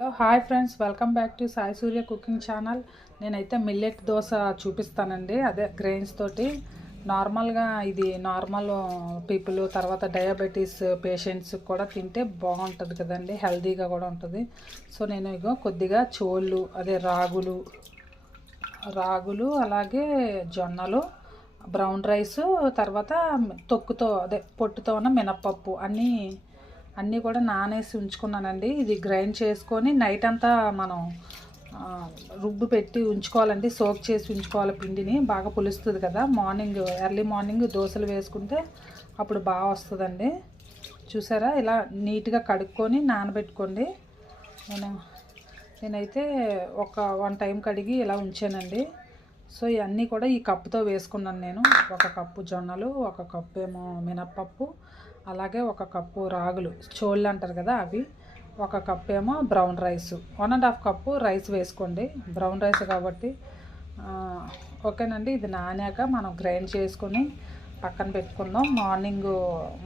Hi friends, welcome back to Sai Surya cooking channel. నేనైతే millet dosa చూపిస్తానండి. అదే గ్రెయిన్స్ తోటి నార్మల్గా ఇది నార్మల్ పీపుల్, తర్వాత డయాబెటీస్ పేషెంట్స్ కూడా తింటే బాగుంటుంది కదండి, హెల్తీగా కూడా ఉంటుంది. సో నేను ఇగో కొద్దిగా చోళ్ళు, అదే రాగులు అలాగే జొన్నలు, బ్రౌన్ రైస్, తర్వాత తొక్కుతో అదే పొట్టుతో ఉన్న మినప్పప్పు అన్నీ కూడా నానేసి ఉంచుకున్నానండి. ఇది గ్రైండ్ చేసుకొని నైట్ అంతా మనం రుబ్బు పెట్టి ఉంచుకోవాలండి, సోక్ చేసి ఉంచుకోవాలి. పిండిని బాగా పులుస్తుంది కదా, ఎర్లీ మార్నింగ్ దోశలు వేసుకుంటే అప్పుడు బాగా వస్తుందండి. చూసారా, ఇలా నీట్గా కడుక్కొని నానబెట్టుకోండి. నేనైతే ఒక 1 టైం కడిగి ఇలా ఉంచానండి. సో ఇవన్నీ కూడా ఈ కప్పుతో వేసుకున్నాను నేను. 1 కప్పు జొన్నలు, 1 కప్పు ఏమో మినప్పప్పు, అలాగే 1 కప్పు రాగులు, చోళ్ళు అంటారు కదా అవి, 1 కప్పు ఏమో బ్రౌన్ రైస్, 1.5 కప్పు రైస్ వేసుకోండి, బ్రౌన్ రైస్ కాబట్టి. ఓకేనండి, ఇది నానాక మనం గ్రైండ్ చేసుకొని పక్కన పెట్టుకుందాం.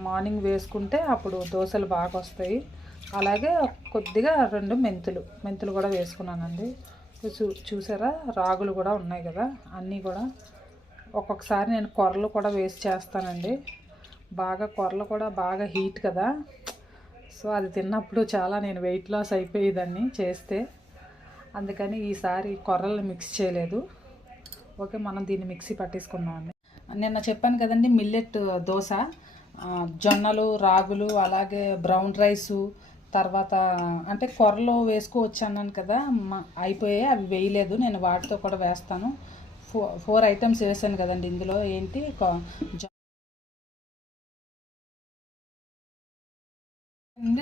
మార్నింగ్ వేసుకుంటే అప్పుడు దోశలు బాగా వస్తాయి. అలాగే కొద్దిగా 2 మెంతులు కూడా వేసుకున్నానండి. చూసారా, రాగులు కూడా ఉన్నాయి కదా, అన్నీ కూడా. ఒక్కొక్కసారి నేను కొర్రలు కూడా వేసి చేస్తానండి. కొర్రలు కూడా బాగా హీట్ కదా, సో అది తిన్నప్పుడు చాలా నేను వెయిట్ లాస్ అయిపోయేదాన్ని చేస్తే, అందుకని ఈసారి కొర్రలు మిక్స్ చేయలేదు. ఓకే, మనం దీన్ని మిక్సీ పట్టేసుకుందామండి. నిన్న చెప్పాను కదండి మిల్లెట్ దోశ, జొన్నలు, రాగులు, అలాగే బ్రౌన్ రైసు, తర్వాత అంటే కొర్రలు వేసుకోవచ్చు అన్నాను కదా, అయిపోయాయి. అవి వేయలేదు, నేను వాటితో కూడా వేస్తాను. 4 ఐటమ్స్ వేసాను కదండి ఇందులో. ఏంటి,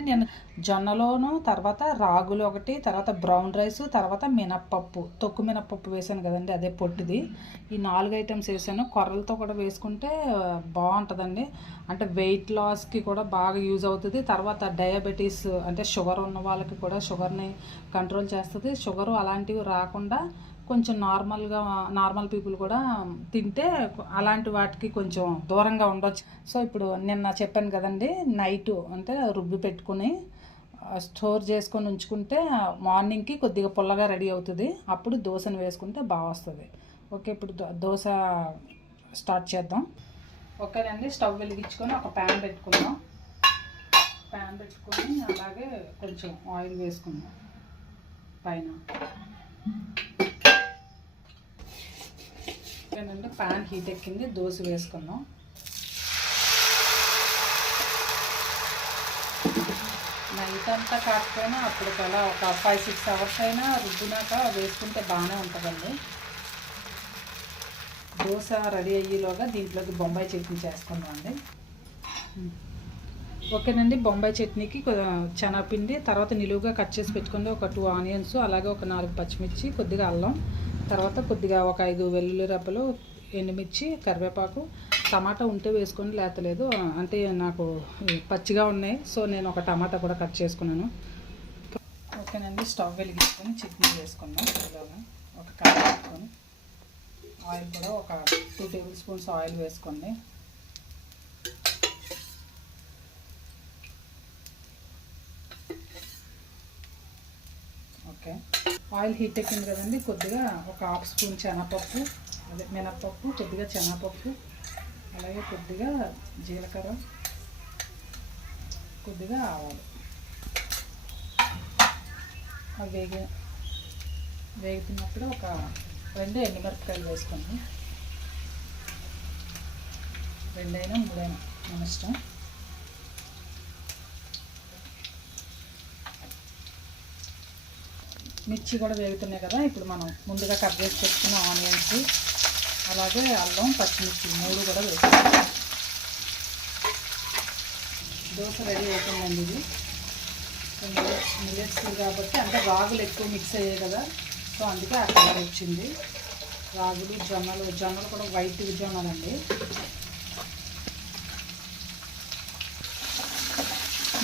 నేను జొన్నలోను, తర్వాత రాగులు ఒకటి, తర్వాత బ్రౌన్ రైస్, తర్వాత తొక్కు మినప్పప్పు వేసాను కదండి, అదే పొట్టుది. ఈ 4 ఐటమ్స్ వేసాను. కొర్రలతో కూడా వేసుకుంటే బాగుంటుందండి, అంటే వెయిట్ లాస్కి కూడా బాగా యూజ్ అవుతుంది. తర్వాత డయాబెటీస్ అంటే షుగర్ ఉన్న వాళ్ళకి కూడా షుగర్ని కంట్రోల్ చేస్తుంది. షుగరు అలాంటివి రాకుండా కొంచెం నార్మల్ పీపుల్ కూడా తింటే అలాంటి వాటికి కొంచెం దూరంగా ఉండొచ్చు. సో ఇప్పుడు నిన్న చెప్పాను కదండి, నైట్ అంటే రుబ్బి పెట్టుకుని స్టోర్ చేసుకొని ఉంచుకుంటే మార్నింగ్కి కొద్దిగా పుల్లగా రెడీ అవుతుంది. అప్పుడు దోశను వేసుకుంటే బాగా వస్తుంది. ఓకే, ఇప్పుడు దోశ స్టార్ట్ చేద్దాం. ఓకేనండి, స్టవ్ వెలిగించుకొని ఒక ప్యాన్ పెట్టుకుందాం. అలాగే కొంచెం ఆయిల్ వేసుకుందాం పైన. ఓకేనండి, ప్యాన్ హీట్ ఎక్కింది, దోశ వేసుకుందాం. నైట్ అంతా కాకపోయినా అప్పటికలా ఒక 5-6 అవర్స్ అయినా రుబ్బినాక వేసుకుంటే బాగానే ఉంటుందండి. దోశ రెడీ అయ్యేలోగా దీంట్లోకి బొంబాయి చట్నీ చేసుకుందాం అండి. ఓకేనండి, బొంబాయి చట్నీకి శనగపిండి, తర్వాత నిలువుగా కట్ చేసి పెట్టుకుంది ఒక 2 ఆనియన్స్, అలాగే ఒక 4 పచ్చిమిర్చి, కొద్దిగా అల్లం, తర్వాత కొద్దిగా ఒక 5 వెల్లుల్లి రెబ్బలు, ఎండుమిర్చి, కరివేపాకు, టమాటా ఉంటే వేసుకొని, లేతలేదు అంటే నాకు పచ్చిగా ఉన్నాయి, సో నేను ఒక టమాటా కూడా కట్ చేసుకున్నాను. ఓకేనండి, స్టవ్ వెలిగించుకొని చట్నీ వేసుకుందాం. ఒక కడాయి పెట్టుకొని ఆయిల్ కూడా ఒక 2 టేబుల్ స్పూన్స్ ఆయిల్ వేసుకోండి. ఓకే, ఆయిల్ హీట్ ఎక్కింది కదండి, కొద్దిగా ఒక 1/2 స్పూన్ శనగపప్పు, అదే మినప్పప్పు, కొద్దిగా శనగపప్పు, అలాగే కొద్దిగా జీలకర్ర, కొద్దిగా ఆవాలు. అవి వేగుతున్నప్పుడు ఒక 2 ఎండుమిరపకాయలు వేసుకోండి. 2 అయినా 3 అయినా మన ఇష్టం. మిర్చి కూడా వేగుతున్నాయి కదా, ఇప్పుడు మనం ముందుగా కట్ చేసి పెట్టుకున్న ఆనియన్స్, అలాగే అల్లం, పచ్చిమిర్చి 3 కూడా వేసుకుంటాం. దోశ రెడీ అవుతుందండి. ఇది మిల్లెట్స్ కాబట్టి, అంటే రాగులు ఎక్కువ మిక్స్ అయ్యాయి కదా, సో అందుకే ఆ కలర్ వచ్చింది. రాగులు, జొన్నలు కూడా వైట్ జొన్నలండి.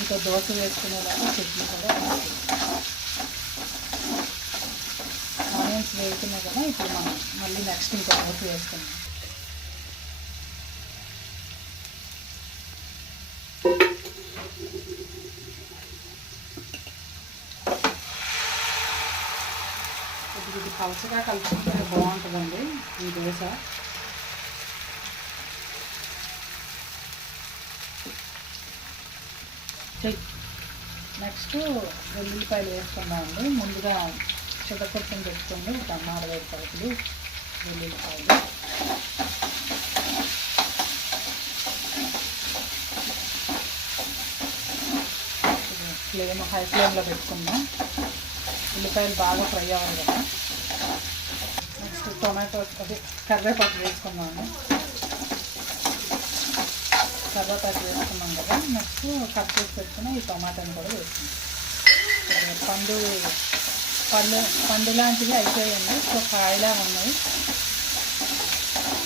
ఇంకా దోశ వేసుకునేలాగా చట్నీ కూడా ఆనియన్స్ వేగుతున్నాయి కదా, ఇప్పుడు మనం మళ్ళీ నెక్స్ట్ ఇంకో దోశ వేసుకున్నాం. ఇది పలచగా కలుపుకుంటే బాగుంటుందండి ఈ దోశ. నెక్స్ట్ వెల్లుల్లిపాయలు వేసుకున్నామండి. ముందుగా చిటకొట్టుని పెట్టుకోండి. ఒక 4-5 పలుకులు వెల్లుల్లిపాయలు. హై ఫ్లేమ్లో పెట్టుకుందాం. ఉల్లిపాయలు బాగా ఫ్రై అవ్వాలి కదా. నెక్స్ట్ టొమాటో కరివేపాకు వేసుకుందామండి. కరివేపాకు వేసుకున్నాం కదా. నెక్స్ట్ కట్ చేసి పెట్టుకుని ఈ టొమాటోని కూడా వేసుకుందాం. పండు లాంటివి అయిపోయాయండి. సో కాయలా ఉన్నాయి.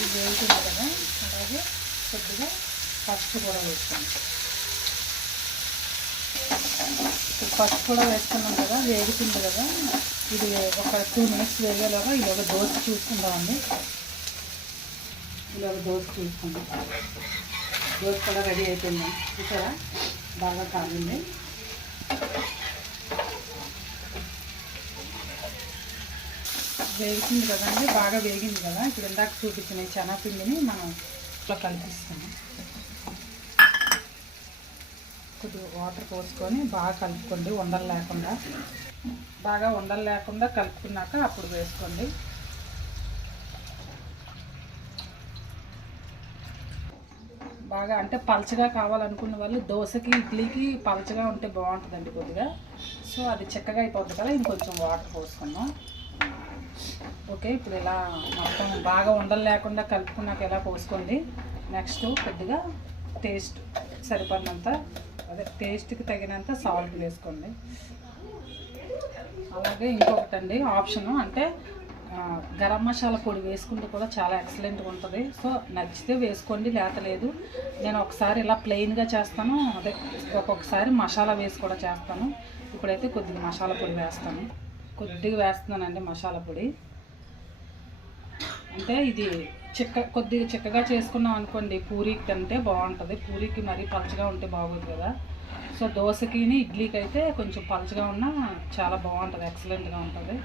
ఇది వేగుతుంది కదా. అలాగే కొద్దిగా పసుపు కూడా వేసుకుందాం. పసుపు కూడా వేసుకున్నాం కదా, వేగుతుంది కదా. ఇది ఒక 2 మినిట్స్ వేగేలాగా ఇలాగ దోశ చూసుకుందామండి. ఇలాగ దోశ చూసుకుందాం. దోశ కూడా రెడీ అయిపోయింది. చూసారా, బాగా కాలింది. వేగుతుంది కదండి, బాగా వేగింది కదా. ఇప్పుడు ఇందాక చూపించిన శనగపిండిని మనం ఇట్లా కలిపిస్తాము. కొద్దిగా వాటర్ పోసుకొని బాగా కలుపుకోండి, ఉండలు లేకుండా. బాగా ఉండలు లేకుండా కలుపుకున్నాక అప్పుడు వేసుకోండి. బాగా అంటే పలచగా కావాలనుకున్న వాళ్ళు దోశకి ఇడ్లీకి పలచగా ఉంటే బాగుంటుందండి కొద్దిగా. సో అది చిక్కగా అయిపోద్ది కదా, ఇంకొంచెం వాటర్ పోసుకుందాం. ఓకే, ఇప్పుడు ఇలా మొత్తం బాగా ఉండలు లేకుండా కలుపుకున్నాక ఇలా పోసుకోండి. నెక్స్ట్ కొద్దిగా టేస్ట్ సరిపడినంత, టేస్ట్కి తగినంత సాల్ట్ వేసుకోండి. అలాగే ఇంకొకటండి ఆప్షను, అంటే గరం మసాలా పొడి వేసుకుంటే కూడా చాలా ఎక్సలెంట్గా ఉంటుంది. సో నచ్చితే వేసుకోండి, లేతలేదు. నేను ఒకసారి ఇలా ప్లెయిన్గా చేస్తాను, ఒక్కొక్కసారి మసాలా వేసి కూడా చేస్తాను. ఇప్పుడైతే కొద్దిగా మసాలా పొడి వేస్తాను. కొద్దిగా వేస్తున్నానండి మసాలా పొడి. అంటే ఇది కొద్దిగా చిక్కగా చేసుకున్నాం అనుకోండి, పూరీకి తింటే బాగుంటుంది. పూరీకి మరీ పలచగా ఉంటే బాగోదు కదా. సో దోశకి ఇడ్లీకి అయితే కొంచెం పలచగా ఉన్నా చాలా బాగుంటుంది, ఎక్సలెంట్గా ఉంటుంది.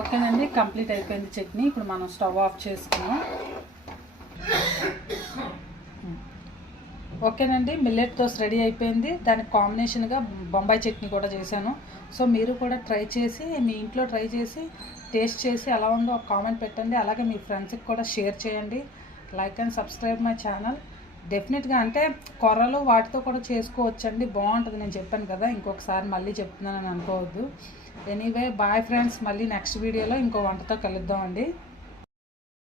ఓకేనండి, కంప్లీట్ అయిపోయింది చట్నీ. ఇప్పుడు మనం స్టవ్ ఆఫ్ చేసుకున్నాం. ఓకేనండి, మిల్లెట్ దోశ రెడీ అయిపోయింది. దానికి కాంబినేషన్గా బొంబాయి చట్నీ కూడా చేశాను. సో మీరు కూడా ట్రై చేసి, మీ ఇంట్లో ట్రై చేసి టేస్ట్ చేసి ఎలా ఉందో ఒక కామెంట్ పెట్టండి. అలాగే మీ ఫ్రెండ్స్కి కూడా షేర్ చేయండి. Like and subscribe my channel. డెఫినెట్గా అంటే కొర్రలు వాటితో కూడా చేసుకోవచ్చండి, బాగుంటుంది. నేను చెప్పాను కదా, ఇంకొకసారి మళ్ళీ చెప్తున్నానని అనుకోవద్దు. ఎనీవే బాయ్ ఫ్రెండ్స్, మళ్ళీ నెక్స్ట్ వీడియోలో ఇంకో వంటతో కలుద్దామండి.